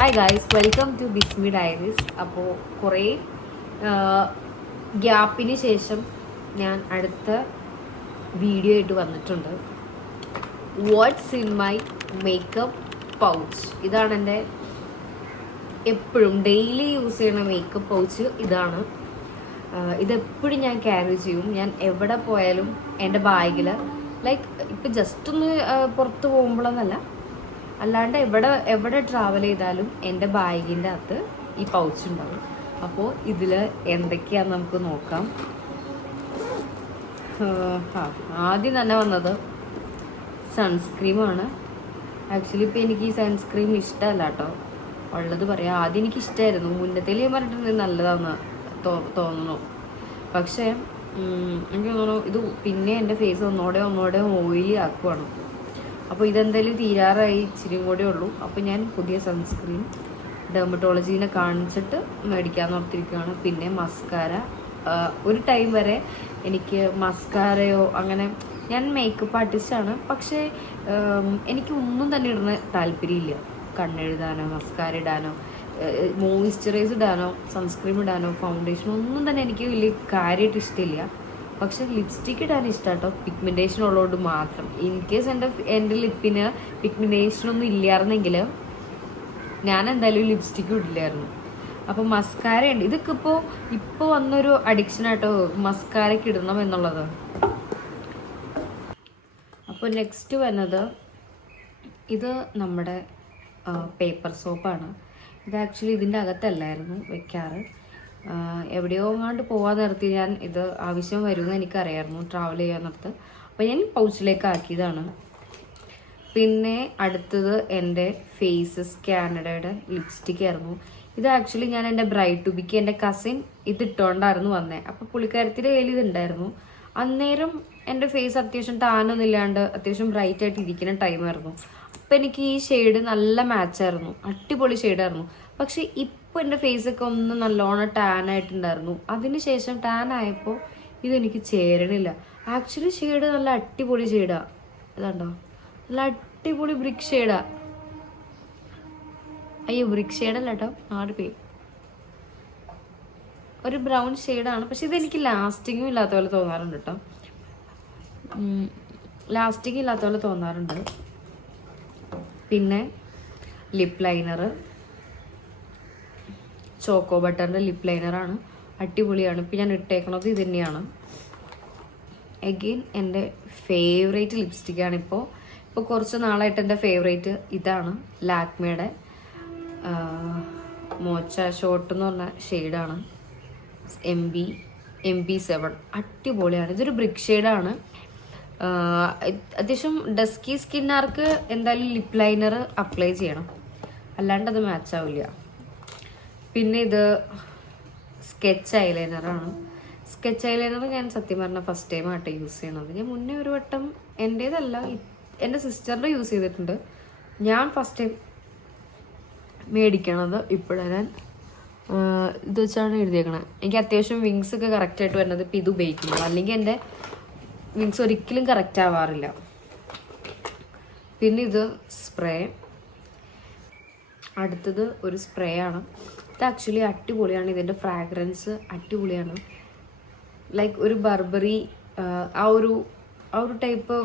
Hi guys, welcome to Bismi diaries. അപ്പോൾ കുറേ ഗ്യാപ്പിന് ശേഷം ഞാൻ അടുത്ത വീഡിയോ ആയിട്ട് വന്നിട്ടുണ്ട്. What's in my makeup pouch. ഇതാണ് എൻ്റെ എപ്പോഴും ഡെയിലി യൂസ് ചെയ്യുന്ന മേക്കപ്പ് പൗച്ച്. ഇതാണ്. ഇതെപ്പോഴും ഞാൻ ക്യാരി ചെയ്യും. ഞാൻ എവിടെ പോയാലും എൻ്റെ ബാഗിൽ ഇപ്പം ജസ്റ്റ് ഒന്ന് പുറത്ത് പോകുമ്പോഴൊന്നല്ല, അല്ലാണ്ട് എവിടെ ട്രാവൽ ചെയ്താലും എൻ്റെ ബാഗിൻ്റെ അകത്ത് ഈ പൗച്ച് ഉണ്ടാവും. അപ്പോൾ ഇതിൽ എന്തൊക്കെയാണെന്ന് നമുക്ക് നോക്കാം. ആദ്യം തന്നെ വന്നത് സൺസ്ക്രീമാണ്. ആക്ച്വലി ഇപ്പോൾ എനിക്ക് ഈ സൺസ്ക്രീം ഇഷ്ടമല്ല കേട്ടോ, ഉള്ളത് പറയാം. ആദ്യം എനിക്ക് ഇഷ്ടമായിരുന്നു, മുന്നത്തേൽ ഞാൻ പറഞ്ഞിട്ടുണ്ടെങ്കിൽ നല്ലതാണെന്ന് തോന്നുന്നു. പക്ഷേ എനിക്ക് തോന്നുന്നു ഇത് പിന്നെ എൻ്റെ ഫേസ് ഒന്നോടെ ഓയിലി ആക്കുവാണ്. അപ്പോൾ ഇതെന്തായാലും തീരാറായി, ഇച്ചിരി കൂടെ ഉള്ളൂ. അപ്പോൾ ഞാൻ പുതിയ സൺസ്ക്രീൻ ഡെർമറ്റോളജീനെ കാണിച്ചിട്ട് മേടിക്കാമെന്ന് ഓർത്തിരിക്കുകയാണ്. പിന്നെ മസ്കാര. ഒരു ടൈം വരെ എനിക്ക് മസ്കാരയോ അങ്ങനെ, ഞാൻ മേക്കപ്പ് ആർട്ടിസ്റ്റാണ്, പക്ഷേ എനിക്ക് ഒന്നും തന്നെ ഇടുന്ന താല്പര്യമില്ല. കണ്ണെഴുതാനോ മസ്കാര ഇടാനോ മോയിസ്ചറൈസ് ഇടാനോ സൺസ്ക്രീം ഇടാനോ ഫൗണ്ടേഷൻ ഒന്നും തന്നെ എനിക്ക് വലിയ കാര്യമായിട്ട് ഇഷ്ടമില്ല. പക്ഷെ ലിപ്സ്റ്റിക്ക് ഇടാൻ ഇഷ്ടം കേട്ടോ, പിഗ്മെൻറ്റേഷൻ ഉള്ളതുകൊണ്ട് മാത്രം. ഇൻ കേസ് എൻ്റെ ലിപ്പിന് പിഗ്മെൻറ്റേഷനൊന്നും ഇല്ലായിരുന്നെങ്കിൽ ഞാൻ എന്തായാലും ലിപ്സ്റ്റിക്ക് ഇടില്ലായിരുന്നു. അപ്പോൾ മസ്കാര ഉണ്ട്. ഇതൊക്കെ ഇപ്പോൾ വന്നൊരു അഡിക്ഷനായിട്ടോ മസ്കാരയ്ക്ക് ഇടണം എന്നുള്ളത്. അപ്പോൾ നെക്സ്റ്റ് വന്നത് ഇത് നമ്മുടെ പേപ്പർ സോപ്പാണ്. ഇത് ആക്ച്വലി ഇതിൻ്റെ അകത്തല്ലായിരുന്നു വെക്കാറ്. എവിടെയോ എങ്ങാണ്ട് പോകാൻ നിർത്തി ഞാൻ ഇത് ആവശ്യം വരുമെന്ന് എനിക്കറിയായിരുന്നു ട്രാവൽ ചെയ്യാൻ നിർത്ത്. അപ്പോൾ ഞാൻ പൗച്ചിലേക്ക് ആക്കിയതാണ്. പിന്നെ അടുത്തത് എൻ്റെ ഫേസസ് കാനഡയുടെ ലിപ്സ്റ്റിക് ആയിരുന്നു. ഇത് ആക്ച്വലി ഞാൻ എൻ്റെ ബ്രൈഡ് ടു ബിക്ക് എൻ്റെ കസിൻ ഇത് ഇട്ടുകൊണ്ടായിരുന്നു വന്നത്. അപ്പോൾ പുള്ളിക്കാരത്തിൻ്റെ കയ്യിൽ ഇതുണ്ടായിരുന്നു. അന്നേരം എൻ്റെ ഫേസ് അത്യാവശ്യം ടാനൊന്നും ഇല്ലാണ്ട് അത്യാവശ്യം ബ്രൈറ്റ് ആയിട്ട് ഇരിക്കുന്ന ടൈമായിരുന്നു. അപ്പം എനിക്ക് ഈ ഷെയ്ഡ് നല്ല മാച്ചായിരുന്നു, അടിപൊളി ഷെയ്ഡായിരുന്നു. പക്ഷെ ഇപ്പോൾ എൻ്റെ ഫേസൊക്കെ ഒന്ന് നല്ലോണം ടാൻ ആയിട്ടുണ്ടായിരുന്നു. അതിന് ശേഷം ടാൻ ആയപ്പോൾ ഇതെനിക്ക് ചേരണില്ല. ആക്ച്വലി ഷെയ്ഡ് നല്ല അടിപൊളി ഷെയ്ഡാ. ഇതാണ്ടോ, നല്ല അടിപൊളി ബ്രിക്ക് ഷെയ്ഡാ. അയ്യോ, ബ്രിക്ക് ഷെയ്ഡല്ല കേട്ടോ, ഒരു ബ്രൗൺ ഷെയ്ഡാണ്. പക്ഷെ ഇതെനിക്ക് ലാസ്റ്റിങ്ങും ഇല്ലാത്ത പോലെ തോന്നാറുണ്ട് കേട്ടോ, ലാസ്റ്റിങ് ഇല്ലാത്ത പോലെ തോന്നാറുണ്ട്. പിന്നെ ലിപ്പ് ലൈനർ, ചോക്കോ ബട്ടറിൻ്റെ ലിപ്പ് ലൈനറാണ്, അടിപൊളിയാണ്. ഇപ്പം ഞാൻ ഇട്ടേക്കണത് ഇത് തന്നെയാണ്. എഗെയിൻ എൻ്റെ ഫേവറേറ്റ് ലിപ്സ്റ്റിക്കാണ്. ഇപ്പോൾ കുറച്ച് നാളായിട്ട് എൻ്റെ ഫേവറേറ്റ് ഇതാണ്, ലാക്മേയുടെ മോച്ച ഷോട്ട് എന്ന് പറഞ്ഞ ഷെയ്ഡാണ്. MB7 അടിപൊളിയാണ്. ഇതൊരു ബ്രിക്ക് ഷെയ്ഡാണ്. അത്യാവശ്യം ഡസ്കി സ്കിന്നാർക്ക് എന്തായാലും ലിപ്പ് ലൈനർ അപ്ലൈ ചെയ്യണം, അല്ലാണ്ട് അത് മാച്ച് ആവില്ല. പിന്നെ ഇത് സ്കെച്ച് ഐലൈനറാണ്. സ്കെച്ച് ഐലൈനർ ഞാൻ സത്യം പറഞ്ഞാൽ ഫസ്റ്റ് ടൈം ആയിട്ട് യൂസ് ചെയ്യണത്. ഞാൻ മുന്നേ ഒരു വട്ടം എൻ്റേതല്ല, എൻ്റെ സിസ്റ്ററിൻ്റെ യൂസ് ചെയ്തിട്ടുണ്ട്. ഞാൻ ഫസ്റ്റ് ടൈം മേടിക്കണത് ഇപ്പോഴാണ്. ഞാൻ ഇത് വെച്ചാണ് എഴുതിയേക്കണത്. എനിക്ക് അത്യാവശ്യം വിങ്സ് ഒക്കെ കറക്റ്റായിട്ട് വരുന്നത് ഇപ്പോൾ ഇത് ഉപയോഗിക്കുന്നത്, അല്ലെങ്കിൽ എൻ്റെ വിങ്സ് ഒരിക്കലും കറക്റ്റ് ആവാറില്ല. പിന്നെ ഇത് സ്പ്രേ. അടുത്തത് ഒരു സ്പ്രേ ആണ്. ഇത് ആക്ച്വലി അടിപൊളിയാണ്. ഇതിൻ്റെ ഫ്രാഗ്രൻസ് അടിപൊളിയാണ്. ഒരു ബർബറി ആ ഒരു ടൈപ്പ്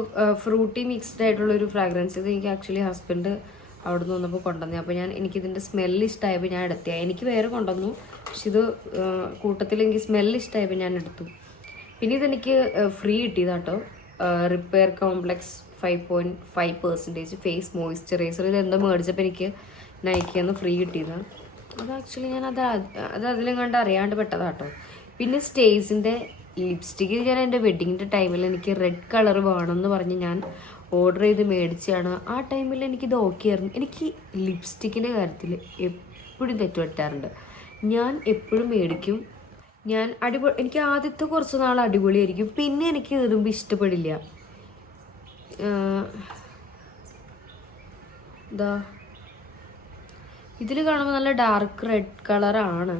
ഫ്രൂട്ടി മിക്സ്ഡ് ആയിട്ടുള്ളൊരു ഫ്രാഗ്രൻസ്. ഇത് എനിക്ക് ആക്ച്വലി ഹസ്ബൻഡ് അവിടെ നിന്ന് വന്നപ്പോൾ കൊണ്ടുവന്നു. അപ്പോൾ എനിക്കിതിൻ്റെ സ്മെല്ല് ഇഷ്ടമായപ്പോൾ ഞാൻ എടുത്തേ. എനിക്ക് വേറെ കൊണ്ടുവന്നു, പക്ഷെ ഇത് കൂട്ടത്തിൽ എനിക്ക് സ്മെല്ല് ഇഷ്ടമായപ്പോൾ ഞാൻ എടുത്തു. പിന്നെ ഇതെനിക്ക് ഫ്രീ കിട്ടിയതാട്ടോ, റിപ്പയർ കോംപ്ലക്സ് 5.5% ഫേസ് മോയ്സ്ചറൈസർ. ഇതെന്തോ മേടിച്ചപ്പോൾ എനിക്ക് നൈക്കിന്ന് ഫ്രീ കിട്ടിയതാണ്. അത് ആക്ച്വലി ഞാൻ അതിലും കണ്ട് അറിയാണ്ട് പെട്ടതാട്ടോ. പിന്നെ സ്റ്റേസിൻ്റെ ലിപ്സ്റ്റിക്ക് ഞാൻ എൻ്റെ വെഡ്ഡിങ്ങിൻ്റെ ടൈമിൽ എനിക്ക് റെഡ് കളർ വേണമെന്ന് പറഞ്ഞ് ഞാൻ ഓർഡർ ചെയ്ത് മേടിച്ചാണ്. ആ ടൈമിൽ എനിക്കിത് ഓക്കെ ആയിരുന്നു. എനിക്ക് ലിപ്സ്റ്റിക്കിൻ്റെ കാര്യത്തിൽ എപ്പോഴും തെറ്റുപറ്റാറുണ്ട്. ഞാൻ എപ്പോഴും മേടിക്കും, ഞാൻ എനിക്ക് ആദ്യത്തെ കുറച്ച് നാൾ അടിപൊളിയായിരിക്കും, പിന്നെ എനിക്ക് ഇടുമ്പോൾ ഇഷ്ടപ്പെടില്ല. ഇതിൽ കാണുമ്പോൾ നല്ല ഡാർക്ക് റെഡ് കളറാണ്,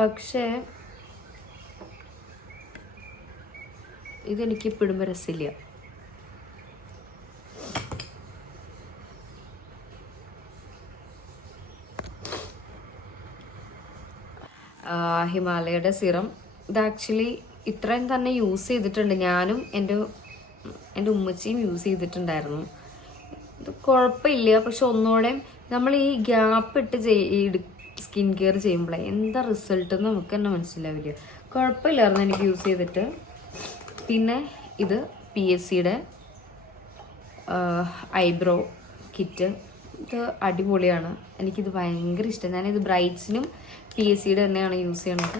പക്ഷേ ഇതെനിക്കിപ്പോൾ ഇടുമ്പോൾ രസമില്ല. ഹിമാലയയുടെ സിറം. ഇത് ആക്ച്വലി ഇത്രയും തന്നെ യൂസ് ചെയ്തിട്ടുണ്ട്. ഞാനും എൻ്റെ ഉമ്മച്ചിയും യൂസ് ചെയ്തിട്ടുണ്ടായിരുന്നു. ഇത് കുഴപ്പമില്ല. പക്ഷെ ഒന്നുകൂടെ നമ്മൾ ഈ ഗ്യാപ്പ് ഇട്ട് സ്കിൻ കെയർ ചെയ്യുമ്പോഴേ എന്താ റിസൾട്ട് എന്ന് നമുക്ക് തന്നെ മനസ്സിലാവില്ല. കുഴപ്പമില്ലായിരുന്നു എനിക്ക് യൂസ് ചെയ്തിട്ട്. പിന്നെ ഇത് PSCയുടെ ഐബ്രോ കിറ്റ്. ഇത് അടിപൊളിയാണ്. എനിക്കിത് ഭയങ്കര ഇഷ്ടം. ഞാനിത് ബ്രൈറ്റ്സിനും PSCയുടെ തന്നെയാണ് യൂസ് ചെയ്യണത്.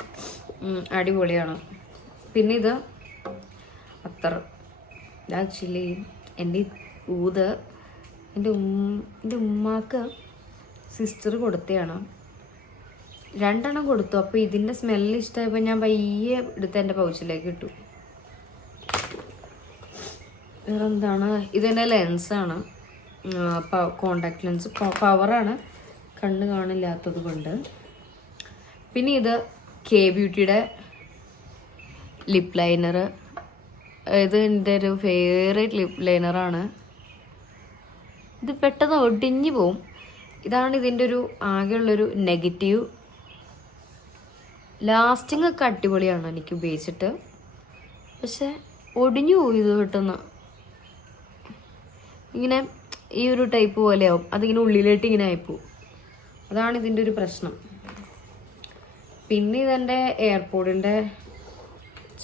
അടിപൊളിയാണ്. പിന്നെ ഇത് അത്തർ. ആക്ച്വലി എൻ്റെ എൻ്റെ ഉമ്മാക്ക് സിസ്റ്റർ കൊടുത്തതാണ്. 2 എണ്ണം കൊടുത്തു. അപ്പോൾ ഇതിൻ്റെ സ്മെല്ല് ഇഷ്ടമായപ്പോൾ ഞാൻ പയ്യെ എടുത്ത് എൻ്റെ പൗച്ചിലേക്ക് ഇട്ടു. വേറെന്താണ്, ഇതെൻ്റെ ലെൻസാണ്. Contact lens. പവറാണ്, കണ്ണ് കാണില്ലാത്തത് കൊണ്ട്. പിന്നെ ഇത് K-Beautyയുടെ ലിപ് ലൈനർ. ഇത് എൻ്റെ ഒരു ഫേവറേറ്റ് ലിപ് ലൈനറാണ്. ഇത് പെട്ടെന്ന് ഒടിഞ്ഞു പോവും. ഇതാണ് ഇതിൻ്റെ ഒരു ആകെയുള്ളൊരു നെഗറ്റീവ്. ലാസ്റ്റിംഗ് ഒക്കെ അടിപൊളിയാണ് എനിക്ക് ഉപയോഗിച്ചിട്ട്. പക്ഷെ ഒടിഞ്ഞു പോയി ഇത് പെട്ടെന്ന്. ഇങ്ങനെ ഈ ഒരു ടൈപ്പ് പോലെയാവും. അതിങ്ങനെ ഉള്ളിലേട്ട് ഇങ്ങനെ ആയിപ്പോവും. അതാണ് ഇതിൻ്റെ ഒരു പ്രശ്നം. പിന്നെ ഇതെൻ്റെ എയർപോർട്ടിൻ്റെ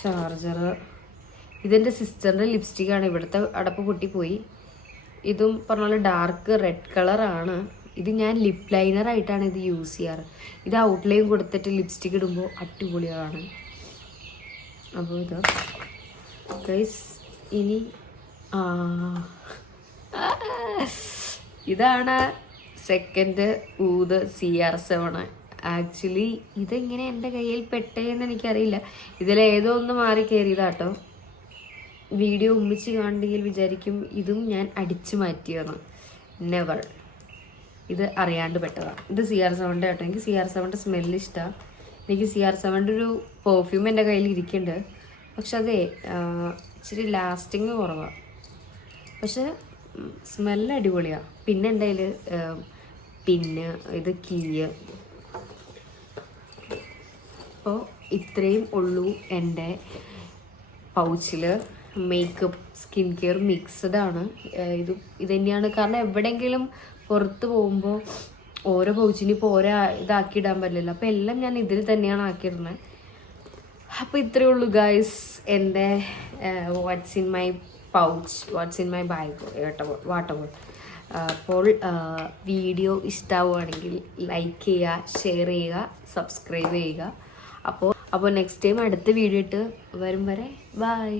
ചാർജർ. ഇതെൻ്റെ സിസ്റ്ററിൻ്റെ ലിപ്സ്റ്റിക്കാണ്. ഇവിടുത്തെ അടപ്പ് പൊട്ടിപ്പോയി. ഇതും പറഞ്ഞ പോലെ ഡാർക്ക് റെഡ് കളറാണ്. ഇത് ഞാൻ ലിപ് ലൈനറായിട്ടാണ് ഇത് യൂസ് ചെയ്യാറ്. ഇത് ഔട്ട്ലൈൻ കൊടുത്തിട്ട് ലിപ്സ്റ്റിക്ക് ഇടുമ്പോൾ അടിപൊളിയാണ്. അപ്പോൾ ഇത് ഗൈസ്, ഇനി ഇതാണ് സെക്കൻഡ് CR7. ആക്ച്വലി ഇതെങ്ങനെ എൻ്റെ കയ്യിൽ പെട്ടേന്ന് എനിക്കറിയില്ല. ഇതിലേതോ ഒന്ന് മാറി കയറിയതാട്ടോ. വീഡിയോ ഉമ്മിച്ച് കാണുന്നെങ്കിൽ വിചാരിക്കും ഇതും ഞാൻ അടിച്ചു മാറ്റിയാണ്. നെവർ. ഇത് അറിയാണ്ട് പെട്ടതാണ്. ഇത് CR7 കേട്ടോ. എനിക്ക് CR7 സ്മെല്ല് ഇഷ്ടമാണ്. എനിക്ക് CR7 ഒരു പെർഫ്യൂം എൻ്റെ കയ്യിൽ ഇരിക്കുന്നുണ്ട്. പക്ഷെ അതേ ഇച്ചിരി ലാസ്റ്റിങ് കുറവാണ്. പക്ഷെ സ്മെല്ല് അടിപൊളിയാണ്. പിന്നെ എൻ്റെ കയ്യിൽ പിന്നെ ഇത് കീയ്. അപ്പോൾ ഇത്രയും ഉള്ളൂ എൻ്റെ പൗച്ചിൽ. മേക്കപ്പ് സ്കിൻ കെയർ മിക്സ്ഡ് ആണ്. ഇത് തന്നെയാണ്. കാരണം എവിടെയെങ്കിലും പുറത്ത് പോകുമ്പോൾ ഓരോ പൗച്ചിന് ഇപ്പോൾ ഓരോ ഇതാക്കിയിടാൻ പറ്റില്ലല്ലോ. അപ്പോൾ എല്ലാം ഞാൻ ഇതിൽ തന്നെയാണ് ആക്കിയിരുന്നത്. അപ്പോൾ ഇത്രയേ ഉള്ളൂ ഗൈസ് എൻ്റെ watts in my pouch, watts in my bag water. അപ്പോൾ വീഡിയോ ഇഷ്ടമാവുകയാണെങ്കിൽ ലൈക്ക് ചെയ്യുക, ഷെയർ ചെയ്യുക, സബ്സ്ക്രൈബ് ചെയ്യുക. അപ്പോൾ നെക്സ്റ്റ് ടൈം അടുത്ത വീഡിയോ ഇട്ട് വരും വരെ ബൈ.